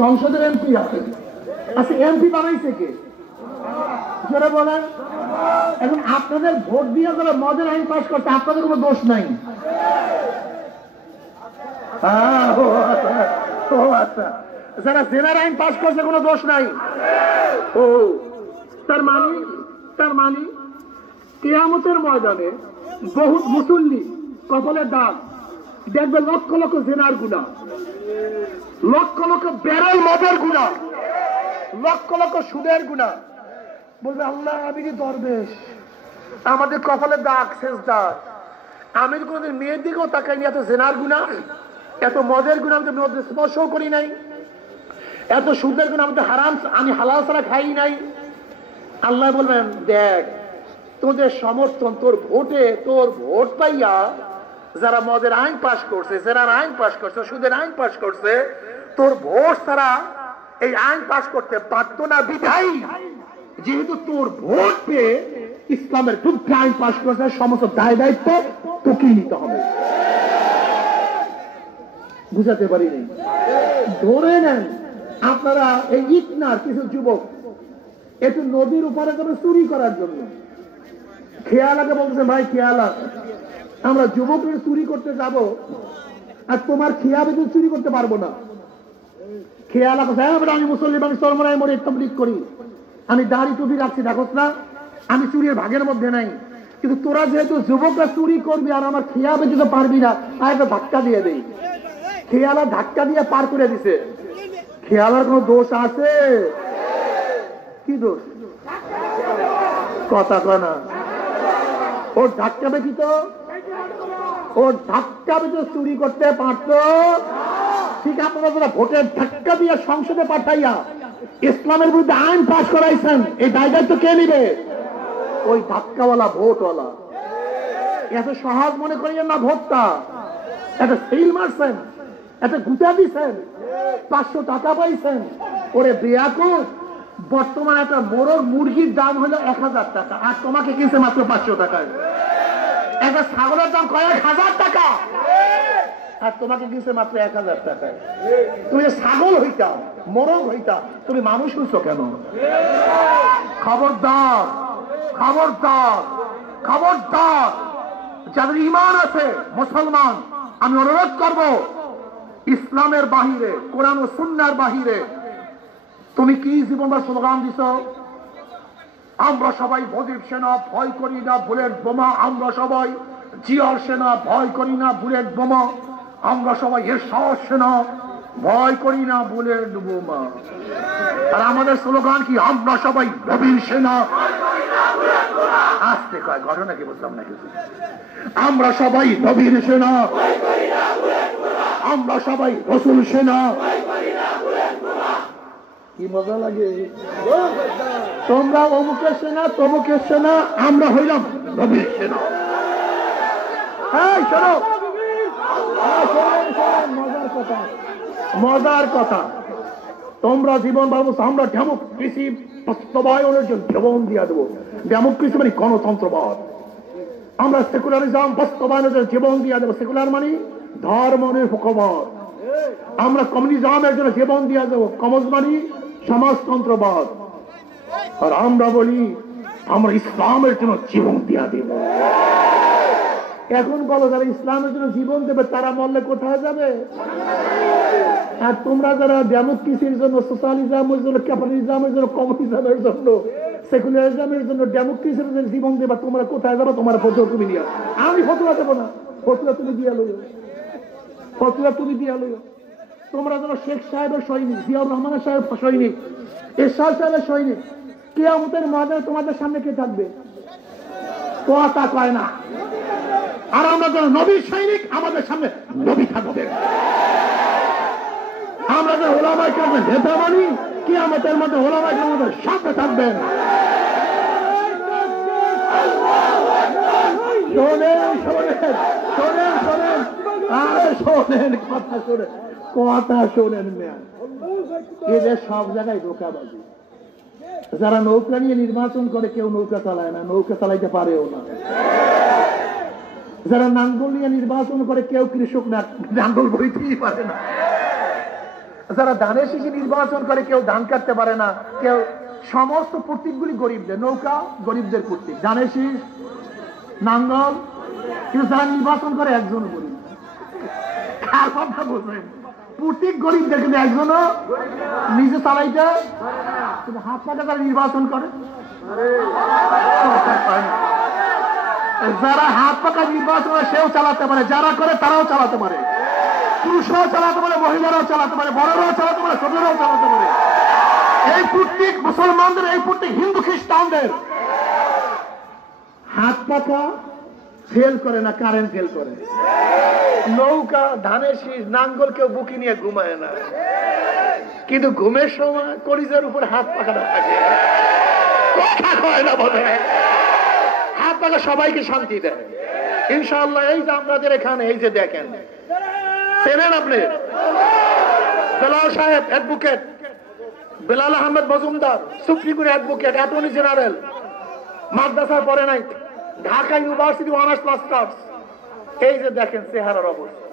সংসদের এমপি আছে। আচ্ছা, এমপি বানাইছে কে? যারা বলেন, এখন আপনাদের ভোট দিয়ে যারা মদের আইন পাস করছে, আপনাদের কোনো দোষ নাই। আচ্ছা, যারা জেনার আইন পাস করছে কোনো দোষ নাই। ও তার মানে কিয়ামতের ময়দানে বহুত মুসল্লি কপালের দাগ দেখবে, লক্ষ লক্ষ জেনার গুনাহ, লক্ষ লক্ষ বেরল মদের গুনাহ, লক্ষ লক্ষ সুদের গুনাহ। বলবে আল্লাহ আমি কি দরবেশ, আমাদের কপালের দাগ শেষ দাগ, আমি তো কোনোদিন মেয়ের দিকেও তাকাইনি, এত জেনার গুনাহ, এত মদের গুনাহ আমি তো স্পর্শও করি নাই, এত সুদের গুনাহ আমি হালাল ছাড়া খাই নাই। আল্লাহ বলবেন দেখ তোদের সমর্থন, তোর ভোট পাইয়া যারা মদের আইন পাশ করছে, জেনার আইন পাশ করছে, সুদের আইন পাশ করছে, তোর ভোট ছাড়া এই আইন পাশ করতে পারতো না। বিধায়ী যেহেতু তোর ভোট পেয়ে ইসলামের পক্ষে আইন পাশ করছে, সমস্ত দায় দায়িত্ব তোকেই নিতে হবে। বুঝাতে পারিনি? ধরে নেন আপনারা এই ইটনার কিছু যুবক একটু নদীর উপরে যাবে চুরি করার জন্য, খেয়ালাকে বলতেছে ভাই খেয়ালা আমরা যুবকের চুরি করতে যাব, আর তোমার খেয়া বেতন চুরি করতে পারবো না। খেয়ালা কথা, আমি মুসল্লিম, আমি সরমরাই মরে তবলিগ করি, আমি দাড়ি টুপি রাখছি, দেখোস না আমি চুরির ভাগের মধ্যে নাই, কিন্তু তোরা যেহেতু যুবকরা চুরি করবি আর আমার খেয়া বেতন পারবি না, আর একটা ধাক্কা দিয়ে দেই। খেয়ালা ধাক্কা দিয়ে পার করে দিছে। খেয়ালার কোনো দোষ আছে? কি দোষ? কথা কয় না। ওর ধাক্কা বেশিত, ওর ধাক্কা বেশি চুরি করতে পারতো। ঠিক আপনারা যারা ভোটের ধাক্কা দিয়ে সংসদে পাঠাইয়া ইসলামের বিরুদ্ধে আইন পাস করাইছেন, এই দায় দায়িত্ব কে নিবে? ওই ধাক্কাওয়ালা ভোটওয়ালা। এত সহজ মনে করিয়েন না ভোটটা। একটা সিল মারছেন, একটা গুতা দিচ্ছেন, 500 টাকা পাইছেন। ওরে বেয়াকুব, বর্তমানে একটা মোরগ মুরগির দাম হলো 1000 টাকা, আর তোমাকে কিনছে মাত্র 500 টাকায়। একটা ছাগলের দাম কয়েক হাজার টাকা, আর তোমাকে কিনছে মাত্র 1000 টাকায়। তুমি ছাগল হইতা, মোরগ হইতা, তুমি মানুষ হইছো কেন? খবরদার, খবরদার, খবরদার। যাদের ঈমান আছে মুসলমান, আমি অনুরোধ করব ইসলামের বাহিরে, কোরআন ও সুন্নাহর বাহিরে তুমি কি জীবনটা স্লোগান দিছ? আমরা সবাই প্রদীপ সেনা, ভয় করি না বুলেট বোমা। আমরা সবাই জিয়ার সেনা, ভয় করি না বুলেট বোমা। আমরা সবাই এরশাদ সেনা, ভয় করি না বুলেট বোমা। আর আমাদের স্লোগান কি? আমরা সবাই নবীর সেনা। আসতে কয় ঘটনা কি বুঝলাম না কিছু। আমরা সবাই নবীর সেনা, আমরা সবাই রসুল সেনা। কি মজা লাগে। তোমরা অমুকের সেনা, তমুকের সেনা, আমরা হইলাম নবীর সেনা। এই শোনো, মজার কথা, মজার কথা। তোমরা জীবন ভাবো আমরা ডেমোক্রেসি বাস্তবায়নের জন্য জীবন দিয়ে দেবো। ডেমোক্রেসি মানে গণতন্ত্রবাদ। আমরা সেকুলারিজম বাস্তবায়নের জন্য জীবন দিয়ে দেবো। সেকুলার মানে ধর্ম নিরপেক্ষবাদ। আমরা কমিউনিজমের জন্য জীবন দিয়ে দেবো। কমিউনিজম মানে সমাজতন্ত্রবাদ। আর আমরা বলি আমরা ইসলামের জন্য জীবন দিয়ে দেব। এখন বলো যারা ইসলামের জন্য জীবন দেবে তারা মরলে কোথায় যাবে? আর তোমরা যারা ডেমোক্রেসির জন্য, সোশ্যালিজমের জন্য, ক্যাপিটালিজমের জন্য, কমিউনিজমের জন্য, সেকুলারিজমের জন্য, ডেমোক্রেসির জন্য জীবন দেবা, তোমরা কোথায় যাবে? তোমার ফতুয়া তুমি দিয়া। আমি ফতুয়া দেবো না, ফতুয়া তুমি দিয়া লইও, ফতুয়া তুমি দিয়া লইও। তোমরা যারা শেখ সাহেবের সৈনিক, জিয়াউর রহমানের সাহেব সৈনিক, এরশাদ সাহেবের সৈনিক, কিয়ামতের ময়দানে তোমাদের সামনে কে থাকবে? কথা কয় না। আর আমরা যারা নবীর সৈনিক, আমাদের সামনে নবী থাকবে। আমরা যারা ওলামায়ে কেরামের নেতা মানি, কিয়ামতের মধ্যে ওলামায়ে কেরামের সাথে থাকবেন। শোনেন, শোনেন, শোনেন, শোনেন, আরে শোনেন, কথা শোনেন, কথা শোনেন। এদের সব জায়গায় ধোঁকাবাজি। যারা নৌকা নিয়ে নির্বাচন করে কেউ নৌকা চালায় না, নৌকা চালাইতে পারেও না। যারা নাঙ্গল নিয়ে নির্বাচন করে কেউ কৃষক না, নাঙ্গল বইতেই পারে না। যারা ধানের শীষে নির্বাচন করে, কেউ ধান কাটতে পারে না, কেউ, সমস্ত প্রতীকগুলি গরিবদের, নৌকা গরিবদের প্রতীক, ধানের শীষ, নাঙ্গল, কিন্তু যারা নির্বাচন করে একজন গরিব। কার কথা বলছেন? প্রতীক গরিবদের, কিন্তু একজনও নিজে চালাইতে, কিন্তু হাত পাকা যারা নির্বাচন করে, যারা হাত পাকা নির্বাচন করে সেও চালাতে পারে, যারা করে তারাও চালাতে পারে, পুরুষরাও চালাতে পারে, মহিলারাও চালাতে পারে, বড়রাও চালাতে পারে, ছোটরাও চালাতে পারে। এই প্রত্যেক মুসলমানদের, এই প্রত্যেক হিন্দু খ্রিস্টানদের হাত পাকা ফেল করে না, কারেন্ট ফেল করে। নৌকা, ধানের শীষ, নাঙ্গল কেউ বুকি নিয়ে ঘুমায় না, কিন্তু ঘুমের সময় কলিজার উপর হাত পাকাটা থাকে, কথা কয় না বলে। হাত পাকা সবাইকে শান্তি দেয় ইনশাআল্লাহ। এই যে আপনাদের এখানে, এই যে দেখেন, চেনেন আপনি বেলাল সাহেব, advocate Belal Ahmed Majumdar, supreme court advocate, attorney general, মাদ্রাসায় পড়ে নাই, ঢাকা ইউনিভার্সিটি অনার্স মাস্টার্স। এই যে দেখেন চেহারার অবস্থা।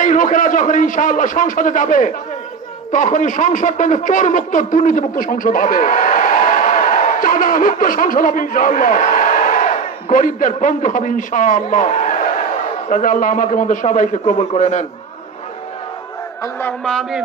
এই লোকেরা যখন ইনশাআল্লাহ সংসদে যাবে, তখনই সংসদ থেকে চোর মুক্ত, দুর্নীতি মুক্ত সংসদ হবে, চাঁদা মুক্ত সংসদ হবে ইনশাআল্লাহ, গরিবদের বন্ধু হবে ইনশাআল্লাহ। কাজে আল্লাহ আমাকে মধ্যে সবাইকে কবুল করে নেন, আল্লাহুম্মা আমিন।